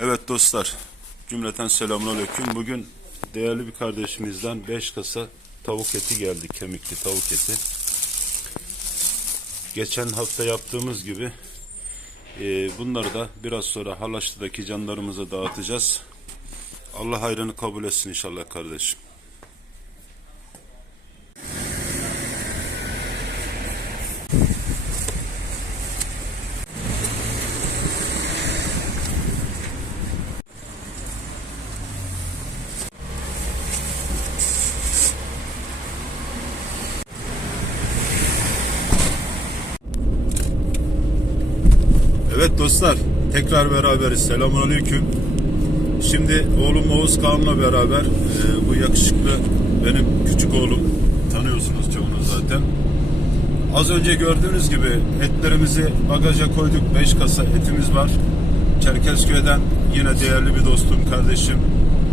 Evet dostlar, cümleten selamünaleyküm. Bugün değerli bir kardeşimizden 5 kasa tavuk eti geldi, kemikli tavuk eti. Geçen hafta yaptığımız gibi e, bunları da biraz sonra Halaşlı'daki canlarımıza dağıtacağız. Allah hayrını kabul etsin inşallah kardeşim. Evet dostlar, tekrar beraberiz. Selamünaleyküm. Şimdi oğlum Oğuz Kağan'la beraber e, bu yakışıklı benim küçük oğlum. Tanıyorsunuz çoğunuz zaten. Az önce gördüğünüz gibi etlerimizi bagaja koyduk. 5 kasa etimiz var. Çerkezköy'den yine değerli bir dostum, kardeşim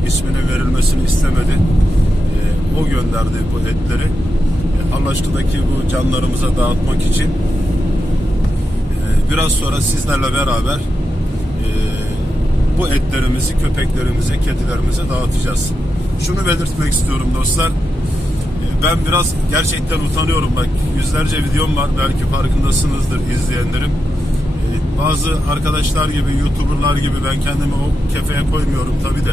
isminin verilmesini istemedi. E, o gönderdi bu etleri. E, Hallaçlı'daki bu canlarımıza dağıtmak için biraz sonra sizlerle beraber e, bu etlerimizi köpeklerimize, kedilerimize dağıtacağız. Şunu belirtmek istiyorum dostlar. Ee, Ben biraz gerçekten utanıyorum. Bak yüzlerce videom var. Belki farkındasınızdır izleyenlerim. Ee, Bazı arkadaşlar gibi, YouTuber'lar gibi ben kendimi o kefeye koymuyorum tabi de.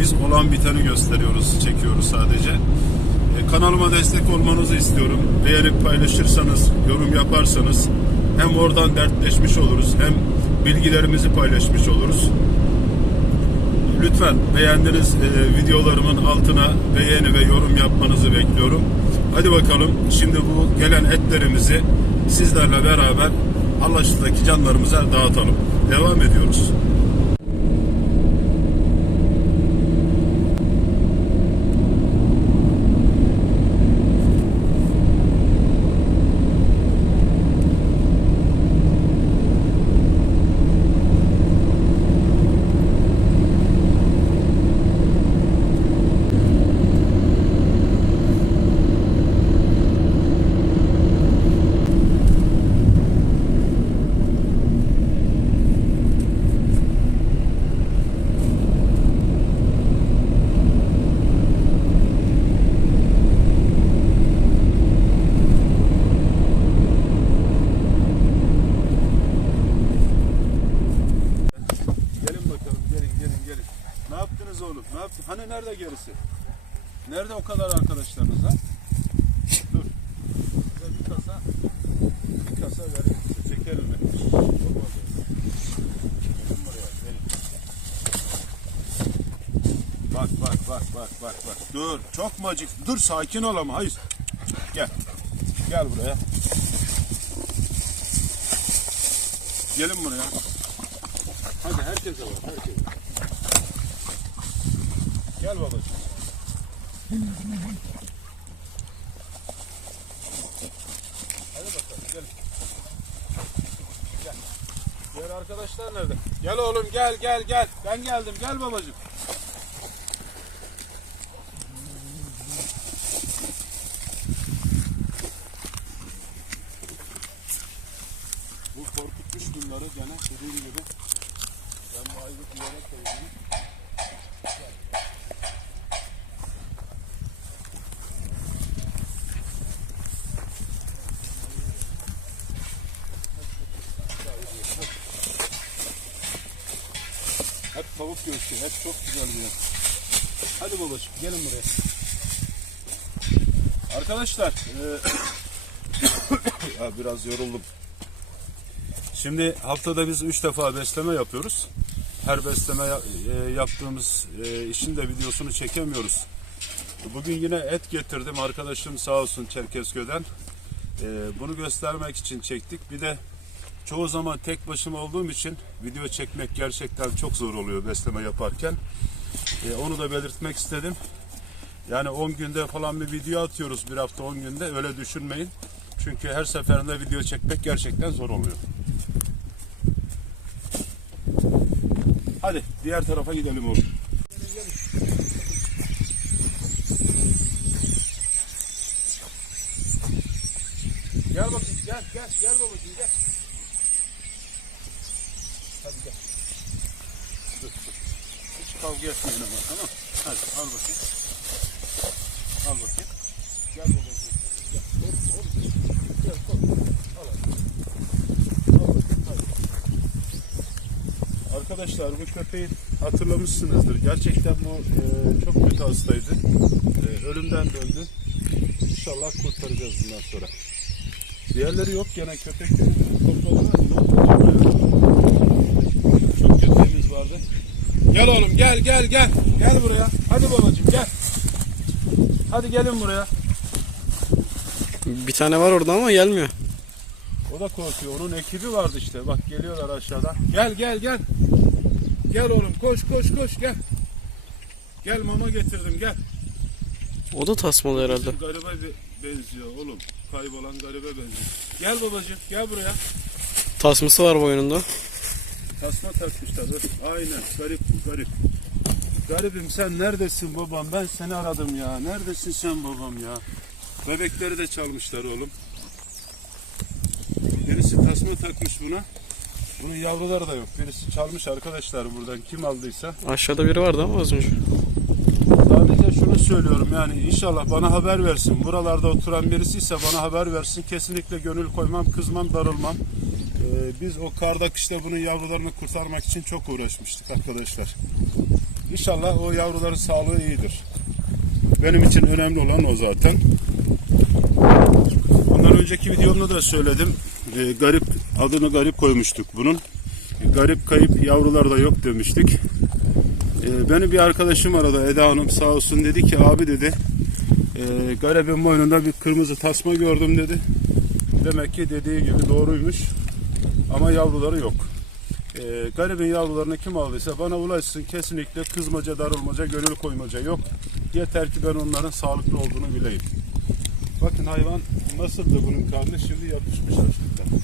Biz olan biteni gösteriyoruz, çekiyoruz sadece. Ee, Kanalıma destek olmanızı istiyorum. Beğenip paylaşırsanız, yorum yaparsanız hem oradan dertleşmiş oluruz hem bilgilerimizi paylaşmış oluruz. Lütfen beğendiğiniz e, videolarımın altına beğeni ve yorum yapmanızı bekliyorum. Hadi bakalım şimdi bu gelen etlerimizi sizlerle beraber Allah'taki canlarımıza dağıtalım. Devam ediyoruz. Gelin bakalım gelin gelin gelin. Ne yaptınız oğlum? Ne yaptın? Hani nerede gerisi? Nerede o kadar arkadaşlarınız ha? Dur. Size bir kasa bir kasa verin. size. Çekelim mi? Gelin buraya, gelin. Bak bak bak bak. Dur. Çok mu acık? Dur sakin ol ama. Hayır. Gel. Gel buraya. Gelin buraya. Hadi herkese var, herkese. Gel babacığım. Gel. Arkadaşlar nerede? Gel oğlum gel gel gel. Ben geldim gel babacığım. Bu gene dediğim gibi. Ben bu ayrı bir yere koydum. Hep tavuk göğsü, hep çok güzel bir yer. Hadi babacığım gelin buraya. Arkadaşlar, eee, ya biraz yoruldum. Şimdi haftada biz üç defa besleme yapıyoruz. Her besleme e, yaptığımız e, işin de videosunu çekemiyoruz. Bugün yine et getirdim. Arkadaşım sağ olsun Çerkezköy'den. E, bunu göstermek için çektik. Bir de çoğu zaman tek başıma olduğum için video çekmek gerçekten çok zor oluyor besleme yaparken. Onu da belirtmek istedim. Yani 10 günde falan bir video atıyoruz. Bir hafta 10 günde. Öyle düşünmeyin. Çünkü her seferinde video çekmek gerçekten zor oluyor. Hadi diğer tarafa gidelim oğlum. Gel bakayım gel gel gel babacığım gel. Hadi gel. Dur. kavga etmeyin ama tamam. Hadi al bakayım. Al bakayım. Gel babacığım. Gel. Korkma oğlum. Gel korkma. Al hadi. Al bakayım hadi. Arkadaşlar bu köpeği hatırlamışsınızdır. Gerçekten bu e, çok kötü hastaydı. E, ölümden döndü. İnşallah kurtaracağız bundan sonra. Diğerleri yok gene köpekleri topladılar? Çok köpeğimiz vardı. Gel oğlum gel gel gel. Gel buraya. Hadi babacığım gel. Hadi gelin buraya. Bir tane var orada ama gelmiyor. O da korkuyor. Onun ekibi vardı işte. Bak geliyorlar aşağıdan. Gel gel gel. Gel oğlum koş koş koş gel. Gel mama getirdim gel. O da tasmalı herhalde. Bizim garibe be- benziyor oğlum. Kaybolan garibe benziyor. Gel babacığım gel buraya. Tasması var boynunda. Tasma takmışlar. dur. Aynen. Garip garip. Garibim sen neredesin babam? Ben seni aradım ya. Neredesin sen babam ya? Bebekleri de çalmışlar oğlum. Birisi tasma takmış buna. Bunun yavruları da yok. Birisi çalmış arkadaşlar buradan. Kim aldıysa. Aşağıda biri vardı ama az önce. Sadece şunu söylüyorum yani inşallah bana haber versin. Buralarda oturan birisi ise bana haber versin. Kesinlikle gönül koymam, kızmam, darılmam. Ee, biz o karda kışta bunun yavrularını kurtarmak için çok uğraşmıştık arkadaşlar. İnşallah o yavruların sağlığı iyidir. Benim için önemli olan o zaten. Bundan önceki videomda da söyledim. Ee, garip adını garip koymuştuk bunun. Garip kayıp yavrular da yok demiştik. Ee, beni bir arkadaşım aradı Eda Hanım sağ olsun dedi ki abi dedi e, garibin boynunda bir kırmızı tasma gördüm dedi. Demek ki dediği gibi doğruymuş ama yavruları yok. E, garibin yavrularını kim aldıysa bana ulaşsın kesinlikle kızmaca darılmaca gönül koymaca yok. Yeter ki ben onların sağlıklı olduğunu bileyim. Bakın hayvan nasıldı bunun karnı şimdi yapışmış açlıktan.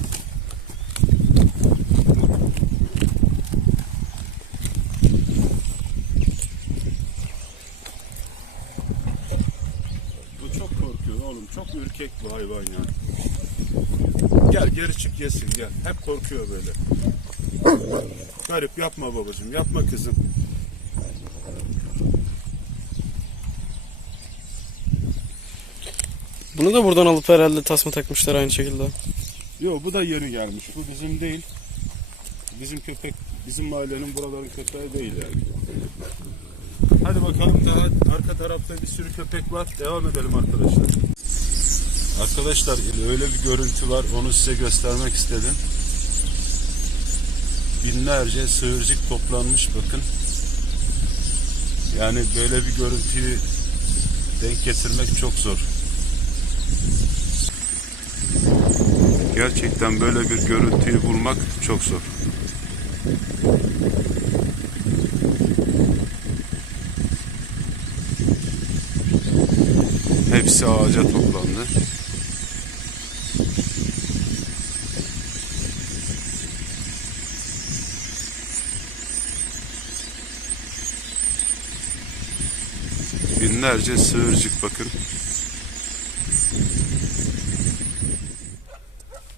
Bu çok korkuyor oğlum. Çok ürkek bu hayvan ya. Gel geri çık yesin gel. Hep korkuyor böyle. Garip yapma babacığım. Yapma kızım. Bunu da buradan alıp herhalde tasma takmışlar aynı şekilde. Yo bu da yeni gelmiş. Bu bizim değil. Bizim köpek, bizim mahallenin buraların köpeği değil yani. Hadi bakalım daha arka tarafta bir sürü köpek var. Devam edelim arkadaşlar. Arkadaşlar öyle bir görüntü var. Onu size göstermek istedim. Binlerce sığırcık toplanmış bakın. Yani böyle bir görüntüyü denk getirmek çok zor. Gerçekten böyle bir görüntüyü bulmak çok zor. Hepsi ağaca toplandı. Binlerce sığırcık bakın.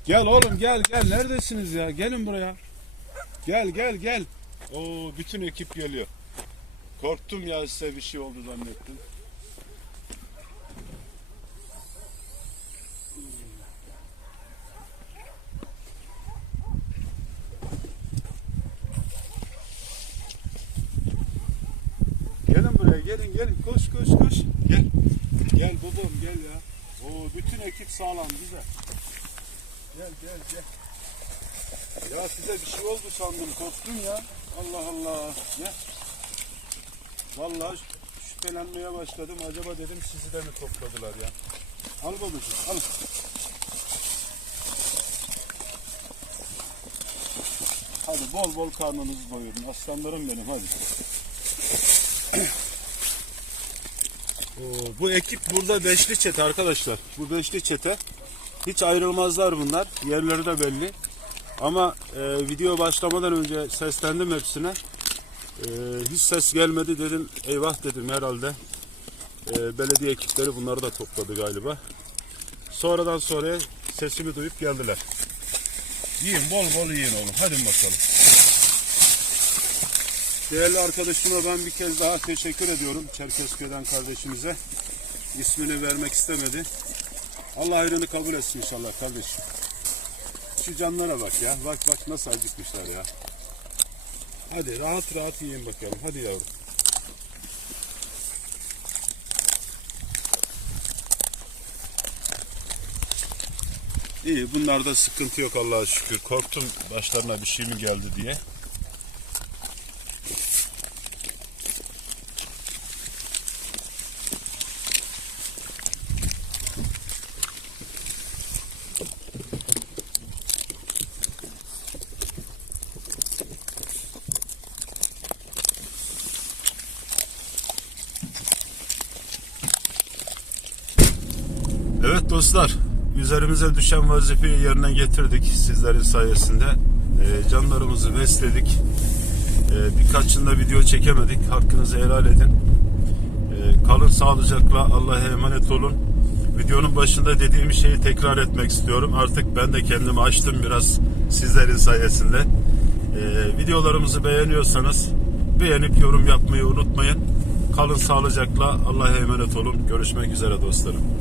Gel oğlum gel gel. Neredesiniz ya? Gelin buraya. Gel gel gel. Oo bütün ekip geliyor. Korktum ya size bir şey oldu zannettim. Gelin gelin koş koş koş. Gel. Gel babam gel ya. Oo bütün ekip sağlam güzel. Gel gel gel. Ya size bir şey oldu sandım korktum ya. Allah Allah. Gel. Vallahi şüphelenmeye başladım. Acaba dedim sizi de mi topladılar ya. Al babacığım al. Hadi bol bol karnınızı doyurun. Aslanlarım benim hadi. Bu ekip burada beşli çete arkadaşlar. Bu beşli çete. Hiç ayrılmazlar bunlar. Yerleri de belli. Ama e, video başlamadan önce seslendim hepsine. E, hiç ses gelmedi dedim. Eyvah dedim herhalde. E, belediye ekipleri bunları da topladı galiba. Sonradan sonra sesimi duyup geldiler. Yiyin bol bol yiyin oğlum. Hadi bakalım. Değerli arkadaşıma ben bir kez daha teşekkür ediyorum. Çerkezköy'den kardeşimize. İsmini vermek istemedi. Allah hayrını kabul etsin inşallah kardeşim. Şu canlara bak ya. Bak bak nasıl acıkmışlar ya. Hadi rahat rahat yiyin bakalım. Hadi yavrum. İyi bunlarda sıkıntı yok Allah'a şükür. Korktum başlarına bir şey mi geldi diye. Evet dostlar, üzerimize düşen vazifeyi yerine getirdik sizlerin sayesinde. Ee, canlarımızı besledik. Ee, birkaçında video çekemedik. Hakkınızı helal edin. Ee, kalın sağlıcakla, Allah'a emanet olun. Videonun başında dediğim şeyi tekrar etmek istiyorum. Artık ben de kendimi açtım biraz sizlerin sayesinde. Ee, videolarımızı beğeniyorsanız beğenip yorum yapmayı unutmayın. Kalın sağlıcakla, Allah'a emanet olun. Görüşmek üzere dostlarım.